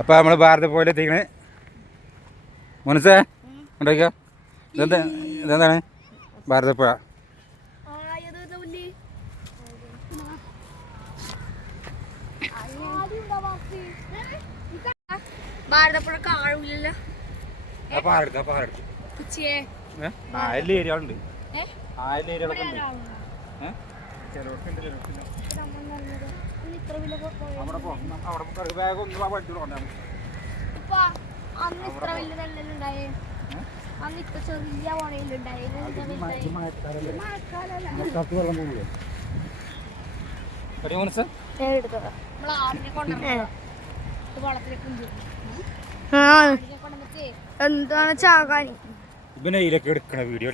അപ്പൊ നമ്മള് ഭാരത പോലെ എത്തിക്കണേ മനസ്സേ ഉണ്ടാക്കിയോ ഇതെന്താണ് ഭാരതപ്പുഴ. ഭാരതപ്പുഴ കാണൂലല്ലോ. ആയിരം ഏരിയകളുണ്ട്, ആയിരം ഏരിയകളൊക്കെ ഉണ്ട്. വേഗം ഒന്ന് പഠിച്ചു കൊണ്ടാണ് അന്ന് ഇത്ര വലിയ നെല്ലുണ്ടായേ, അന്ന് ഇത്ര ചെറിയ പോണയിലുണ്ടായേ. എന്താണ് ചാകാനി ഇവനയിലൊക്കെ എടുക്കണ വീഡിയോ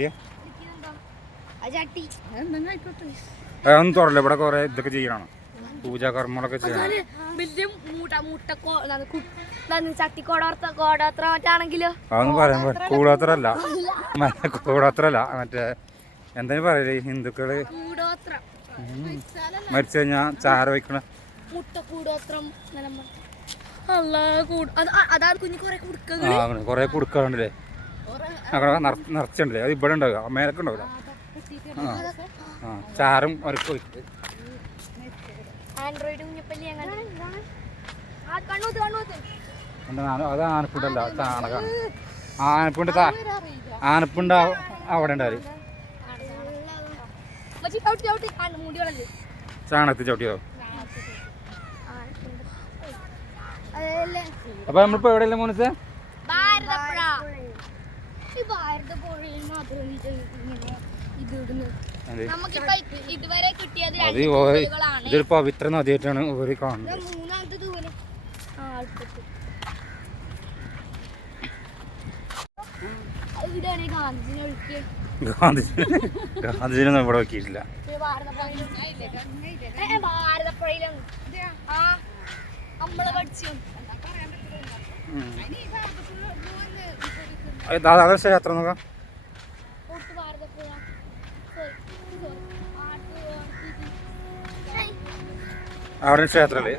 അതൊന്നും തുറല്ല. ഇവിടെ കൊറേ ഇതൊക്കെ ചെയ്യണം, പൂജാ കർമ്മങ്ങളൊക്കെ ചെയ്യണം. അതൊന്നും പറയാൻ പറ്റില്ല. കൂടോത്രല്ല, കൂടോത്രല്ല, മറ്റേ എന്താ പറയല് ഹിന്ദുക്കള് മരിച്ചു കഴിഞ്ഞാ ചാര വയ്ക്കണ കൊറേ കുടുക്കുണ്ടല്ലേ, നിറച്ചുണ്ടല്ലേ. അത് ഇവിടെ ഉണ്ടാവുക, മേലൊക്കെ ഉണ്ടാവില്ല. ആ ചാറും ഒരൊക്കെ ഒഴിക്കും. അത് ആനപ്പുണ്ടല്ല, ചാണകമാണ്. ആനപ്പുണ്ട് അവിടെ ഉണ്ടാവും. ചാണകത്തിൽ ചവിട്ടിയോ? അപ്പൊ നമ്മളിപ്പോ എവിടെയല്ലേ മോനസേ? ഇതൊരു പവിത്ര നദിയായിട്ടാണ് ഇവര് കാണുന്നത്. ഗാന്ധിജിനൊന്നും ഇവിടെ നോക്കിയിട്ടില്ല. അതെ ക്ഷേത്രം നോക്കാം. അവിടെ ക്ഷേത്രല്ലേ,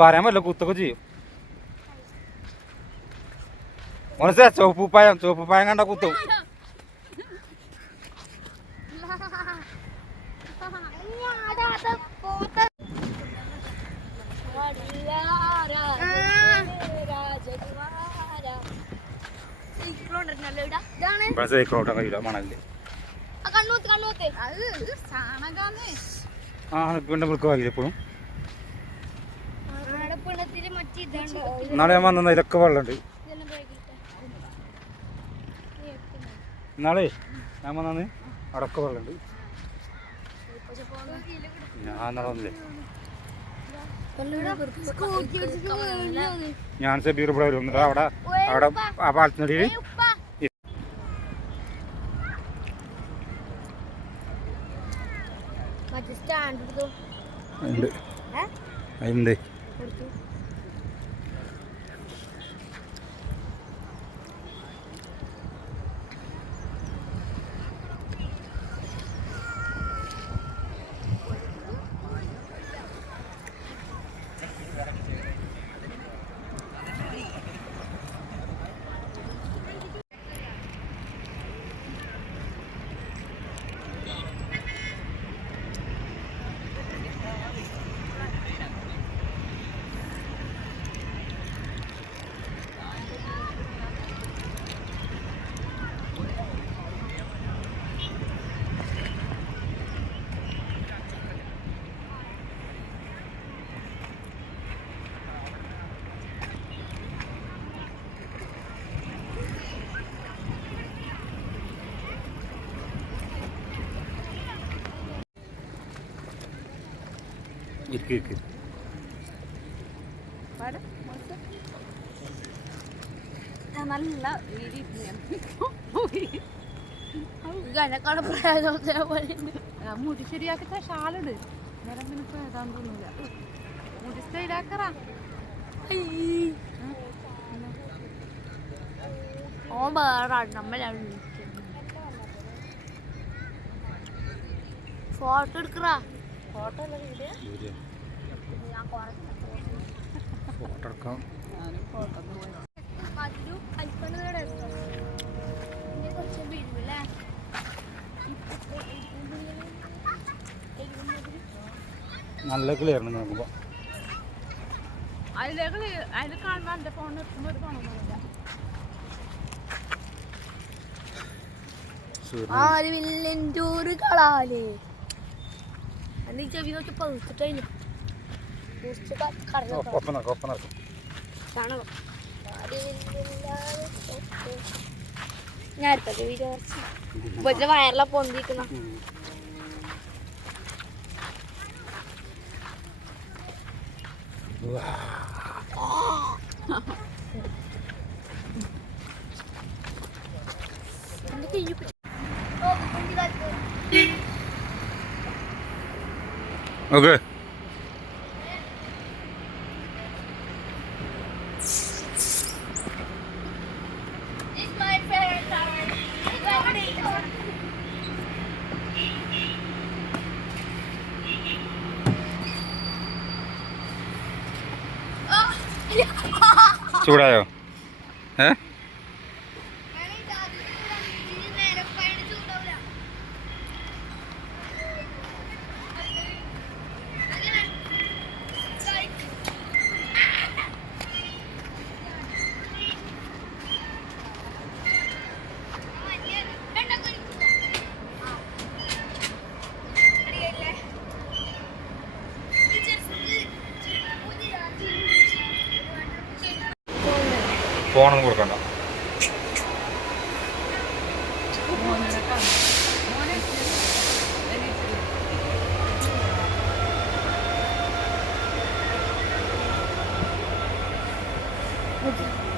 പറയാൻ പറ്റില്ല, കുത്തൊക്കെ ചെയ്യും. മനസ്സിലാ ചുവപ്പുപ്പായം കണ്ട കുത്തും. സൈക്കിളോട്ടാ കഴിയില്ല മണലില്. ആനപ്പിണ്ട മൃഗമാകില്ല എപ്പോഴും. നാളെ ഞാൻ വന്ന ഇതൊക്കെ വെള്ളമുണ്ട്. നാളെ ഞാൻ വന്നു അടക്ക വെള്ളമുണ്ട്. ഞാൻ നാളെ വന്നില്ലേ, ഞാൻ സബീർ ഇവിടെ വരും. അവിടെ അവിടെ ആ പാലത്തിനടിയിൽ ഉണ്ട്. അതിൻ്റെ ഇരിക്കും. നല്ല മുടി ശരിയാക്കിട്ട ഷാളിട് നേരം നിനക്ക് ഏതാന്ന് തോന്നില്ല. മുടി സ്റ്റൈലാക്കറാ. ഓ വേറെ നമ്മളാണ് ഫോട്ടോ എടുക്കറാ ഫോട്ടോ അല്ല വീഡിയോ ഞാൻ ഫോട്ടോ എടുക്കാം. കുറച്ച് വീടില്ലേ നല്ല ക്ലിയർ ഉണ്ട് നോക്കുമ്പോൾ. അതിൽ കാണുമ്പോൾ എൻ്റെ ഫോൺ നിർത്തുമ്പോൾ ഒരു പണമൊന്നുമില്ല. ചെവി നോക്കി പഴുത്തിട്ടില്ല ഒപ്പം നടക്കും. ഞാൻ എടുത്തത് വീഡിയോ വയറില പൊന്തിക്കുന്ന ഓക്കെ. ചൂടായോ? ഫോണൊന്നും കൊടുക്കണ്ട. Okay.